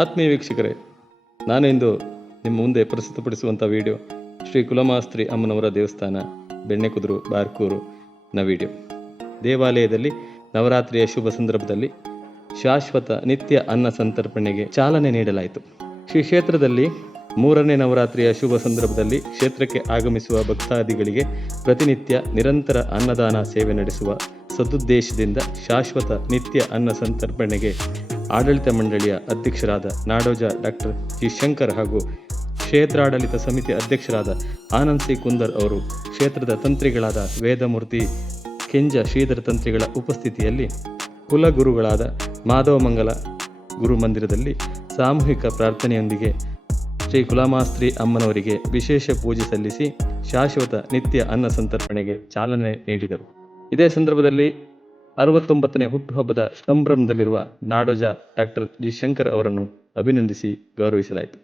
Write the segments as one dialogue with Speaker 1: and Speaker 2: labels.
Speaker 1: ಆತ್ಮೀಯ ವೀಕ್ಷಕರೇ ನಾನಿಂದು ನಿಮ್ಮ ಮುಂದೆ ಪ್ರಸ್ತುತಪಡಿಸುವಂಥ ವಿಡಿಯೋ ಶ್ರೀ ಕುಲಮಾಸ್ತ್ರಿ ಅಮ್ಮನವರ ದೇವಸ್ಥಾನ, ಬೆಣ್ಣೆಕುದುರು, ಬಾರ್ಕೂರು ನ ವಿಡಿಯೋ. ದೇವಾಲಯದಲ್ಲಿ ನವರಾತ್ರಿಯ ಶುಭ ಸಂದರ್ಭದಲ್ಲಿ ಶಾಶ್ವತ ನಿತ್ಯ ಅನ್ನ ಸಂತರ್ಪಣೆಗೆ ಚಾಲನೆ ನೀಡಲಾಯಿತು. ಶ್ರೀ ಕ್ಷೇತ್ರದಲ್ಲಿ ಮೂರನೇ ನವರಾತ್ರಿಯ ಶುಭ ಸಂದರ್ಭದಲ್ಲಿ ಕ್ಷೇತ್ರಕ್ಕೆ ಆಗಮಿಸುವ ಭಕ್ತಾದಿಗಳಿಗೆ ಪ್ರತಿನಿತ್ಯ ನಿರಂತರ ಅನ್ನದಾನ ಸೇವೆ ನಡೆಸುವ ಸದುದ್ದೇಶದಿಂದ ಶಾಶ್ವತ ನಿತ್ಯ ಅನ್ನ ಸಂತರ್ಪಣೆಗೆ ಆಡಳಿತ ಮಂಡಳಿಯ ಅಧ್ಯಕ್ಷರಾದ ನಾಡೋಜ ಡಾಕ್ಟರ್ ಜಿ ಶಂಕರ್ ಹಾಗೂ ಕ್ಷೇತ್ರಾಡಳಿತ ಸಮಿತಿ ಅಧ್ಯಕ್ಷರಾದ ಆನಂದ್ ಸಿ ಕುಂದರ್ ಅವರು ಕ್ಷೇತ್ರದ ತಂತ್ರಿಗಳಾದ ವೇದಮೂರ್ತಿ ಕೆಂಜ ಶ್ರೀಧರ ತಂತ್ರಿಗಳ ಉಪಸ್ಥಿತಿಯಲ್ಲಿ ಕುಲಗುರುಗಳಾದ ಮಾಧವಮಂಗಲ ಗುರುಮಂದಿರದಲ್ಲಿ ಸಾಮೂಹಿಕ ಪ್ರಾರ್ಥನೆಯೊಂದಿಗೆ ಶ್ರೀ ಕುಲಾಮಾಸ್ತ್ರಿ ಅಮ್ಮನವರಿಗೆ ವಿಶೇಷ ಪೂಜೆ ಸಲ್ಲಿಸಿ ಶಾಶ್ವತ ನಿತ್ಯ ಅನ್ನ ಸಂತರ್ಪಣೆಗೆ ಚಾಲನೆ ನೀಡಿದರು. ಇದೇ ಸಂದರ್ಭದಲ್ಲಿ ಅರವತ್ತೊಂಬತ್ತನೇ ಹುಟ್ಟುಹಬ್ಬದ ಸಂಭ್ರಮದಲ್ಲಿರುವ ನಾಡೋಜ ಡಾಕ್ಟರ್ ಜಿ ಶಂಕರ್ ಅವರನ್ನು ಅಭಿನಂದಿಸಿ ಗೌರವಿಸಲಾಯಿತು.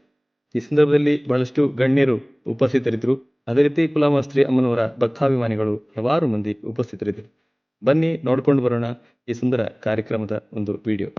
Speaker 1: ಈ ಸಂದರ್ಭದಲ್ಲಿ ಬಹಳಷ್ಟು ಗಣ್ಯರು ಉಪಸ್ಥಿತರಿದ್ದರು. ಅದೇ ರೀತಿ ಕುಲಾಮಾಸ್ತ್ರಿ ಅಮ್ಮನವರ ಭಕ್ತಾಭಿಮಾನಿಗಳು ಹಲವಾರು ಮಂದಿ ಉಪಸ್ಥಿತರಿದ್ದರು. ಬನ್ನಿ ನೋಡ್ಕೊಂಡು ಬರೋಣ ಈ ಸುಂದರ ಕಾರ್ಯಕ್ರಮದ ಒಂದು video.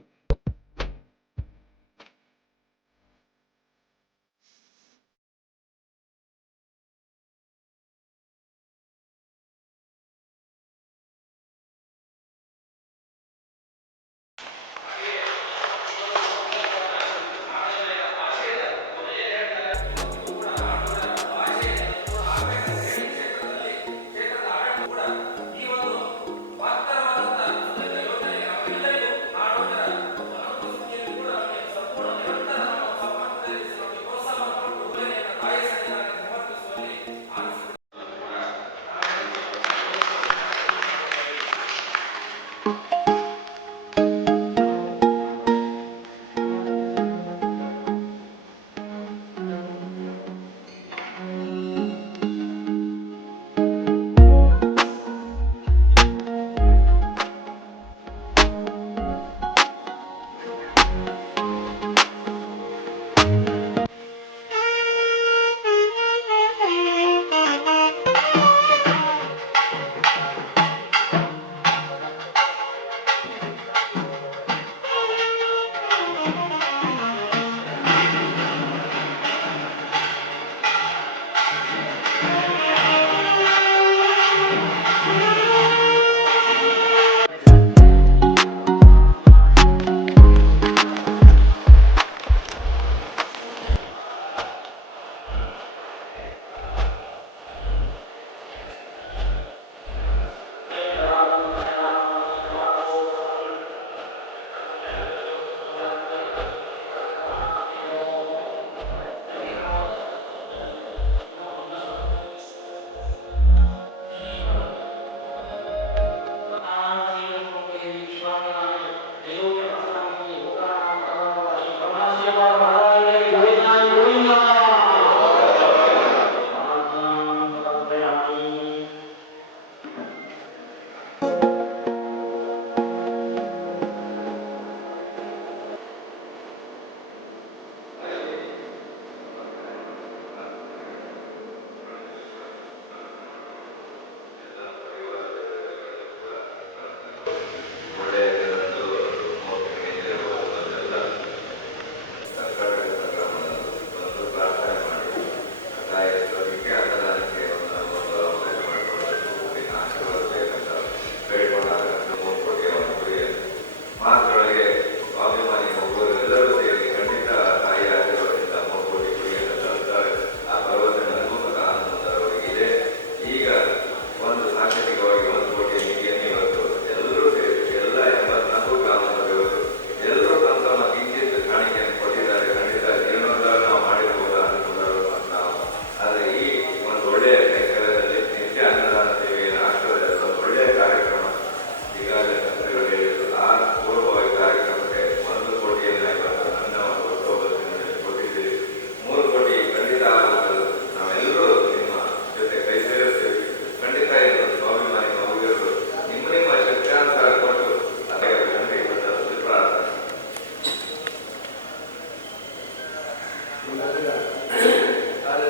Speaker 2: Are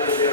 Speaker 2: de ce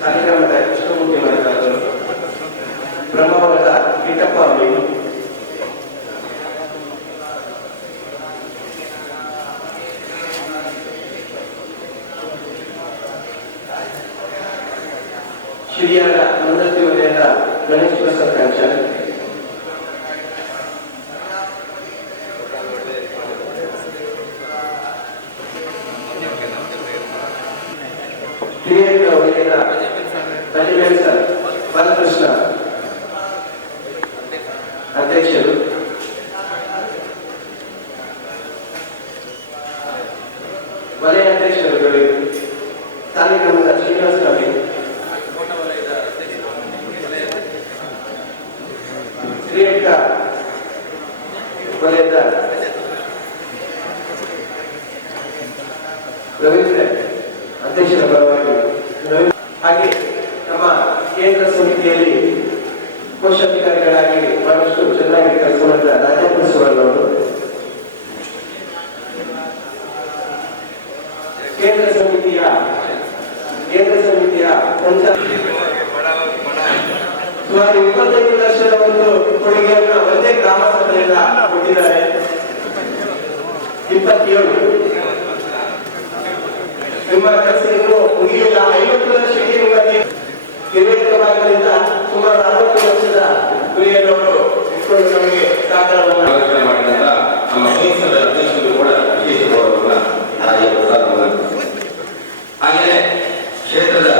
Speaker 2: Salikamatha Krishnamurthy ಮಹಾರಾಜರು ಬ್ರಹ್ಮವರದ ಪೀಠಪ್ಪ ಅವರು ಹಿರಿಯರ ಮಂದಸ್ತಿ ವಲಯದ ಗಣೇಶ್ ಹೇಳ್ತಾರೆ ಬಾಲಕೃಷ್ಣ. ಅಧ್ಯಕ್ಷರು. ವಲಯ ಅಧ್ಯಕ್ಷರುಗಳು ಕಾರ್ಯಕ್ರಮದ ಶ್ರೀನಿವಾಸ ಸ್ವಾಮಿ. ಕ್ರಿಯೇಟ ವಲಯದ ರವೀಂದ್ರ ಅಧ್ಯಕ್ಷರ ಕೇಂದ್ರ ಸಮಿತಿಯ ಸುಮಾರು ಇಪ್ಪತ್ತೈದು ಲಕ್ಷದ ಒಂದು ಕೊಡುಗೆಯನ್ನು ಒಂದೇ ಗ್ರಾಮ ಕೊಟ್ಟಿದ್ದಾರೆ. ಇಪ್ಪತ್ತೇಳು. ನಿಮ್ಮ ಮುಗಿಯಿಲ್ಲ, ಐವತ್ತು ಲಕ್ಷಕ್ಕೆ ನಿಮ್ಮ ಹಿರಿಯ ಸುಮಾರು ಅರವತ್ತು ಲಕ್ಷದ ನಮಗೆ
Speaker 3: ಮಾಡಿದಂತ ನಮ್ಮ ಅಧ್ಯಕ್ಷರು ಕೂಡ ವಿಶೇಷ ಗೌರವವನ್ನು ಪ್ರಸಾದ
Speaker 1: ಹಾಗೆಯೇ
Speaker 3: ಕ್ಷೇತ್ರದ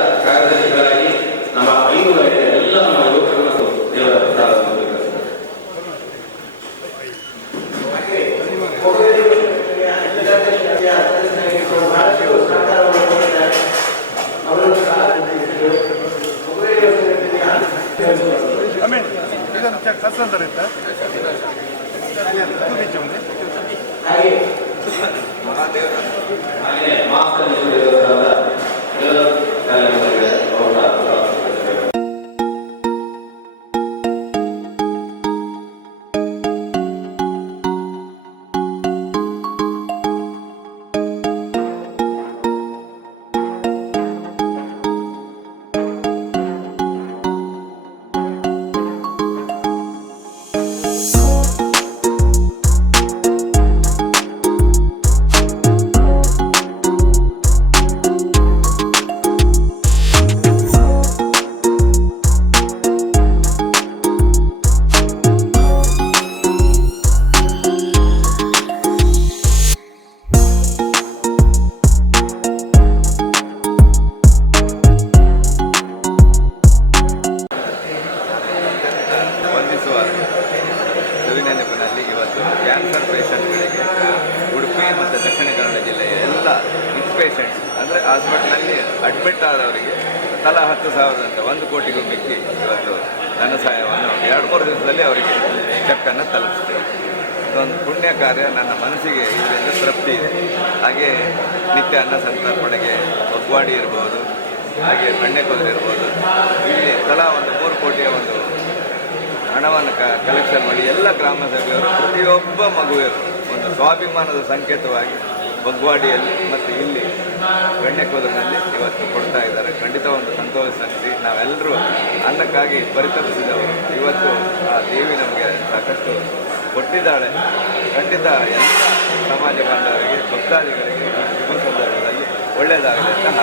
Speaker 3: ಪೇಷಂಟ್ಗಳಿಗೆ ಉಡುಪಿ ಮತ್ತು ದಕ್ಷಿಣ ಕನ್ನಡ ಜಿಲ್ಲೆಯ ಎಲ್ಲ ಇನ್ ಪೇಷಂಟ್ಸ್ ಅಂದರೆ ಹಾಸ್ಪಿಟ್ಲಲ್ಲಿ ಅಡ್ಮಿಟ್ ಆದವರಿಗೆ ತಲಾ ಹತ್ತು ಅಂತ ಒಂದು ಕೋಟಿಗೂ ಮಿಕ್ಕಿ ಇವತ್ತು ಧನ ಸಹಾಯವನ್ನು ಎರಡು ಮೂರು ದಿವಸದಲ್ಲಿ ಅವರಿಗೆ ಚೆಕ್ಕನ್ನು ತಲುಪಿಸ್ತೇವೆ ಇದೊಂದು ಪುಣ್ಯ ಕಾರ್ಯ, ನನ್ನ ಮನಸ್ಸಿಗೆ ಇದರಿಂದ ತೃಪ್ತಿ ಇದೆ. ಹಾಗೆ ನಿತ್ಯ ಅನ್ನ ಸಂತರ್ಪಣೆಗೆ ಒಗ್ವಾಡಿ ಇರ್ಬೋದು, ಹಾಗೆ ಬೆಣ್ಣೆಕೊದ್ರೆ ಇರ್ಬೋದು ಇಲ್ಲಿ ತಲಾ ಒಂದು ಮೂರು ಕೋಟಿಯ ಒಂದು ಹಣವನ್ನು ಕಲೆಕ್ಷನ್ ಮಾಡಿ ಎಲ್ಲ ಗ್ರಾಮ ಸಭೆಯವರು ಪ್ರತಿಯೊಬ್ಬ ಮಗುವಿಗೂ ಒಂದು ಸ್ವಾಭಿಮಾನದ ಸಂಕೇತವಾಗಿ ಬಗ್ವಾಡಿಯಲ್ಲಿ ಮತ್ತು ಇಲ್ಲಿ ಬೆಣ್ಣೆಕೋದರಿನಲ್ಲಿ ಇವತ್ತು ಕೊಡ್ತಾ ಇದ್ದಾರೆ. ಖಂಡಿತ ಒಂದು ಸಂತೋಷ ಸಂಗತಿ. ನಾವೆಲ್ಲರೂ ಅನ್ನಕ್ಕಾಗಿ ಪರಿತಪಿಸಿದವರು. ಇವತ್ತು ಆ ದೇವಿ ನಮಗೆ ಸಾಕಷ್ಟು ಕೊಟ್ಟಿದ್ದಾಳೆ. ಖಂಡಿತ ಎಲ್ಲ ಸಮಾಜ ಬಾಂಧವರಿಗೆ, ಭಕ್ತಾದಿಗಳಿಗೆ ಸಂದರ್ಭದಲ್ಲಿ ಒಳ್ಳೆಯದಾಗಲಿ ಅಂತ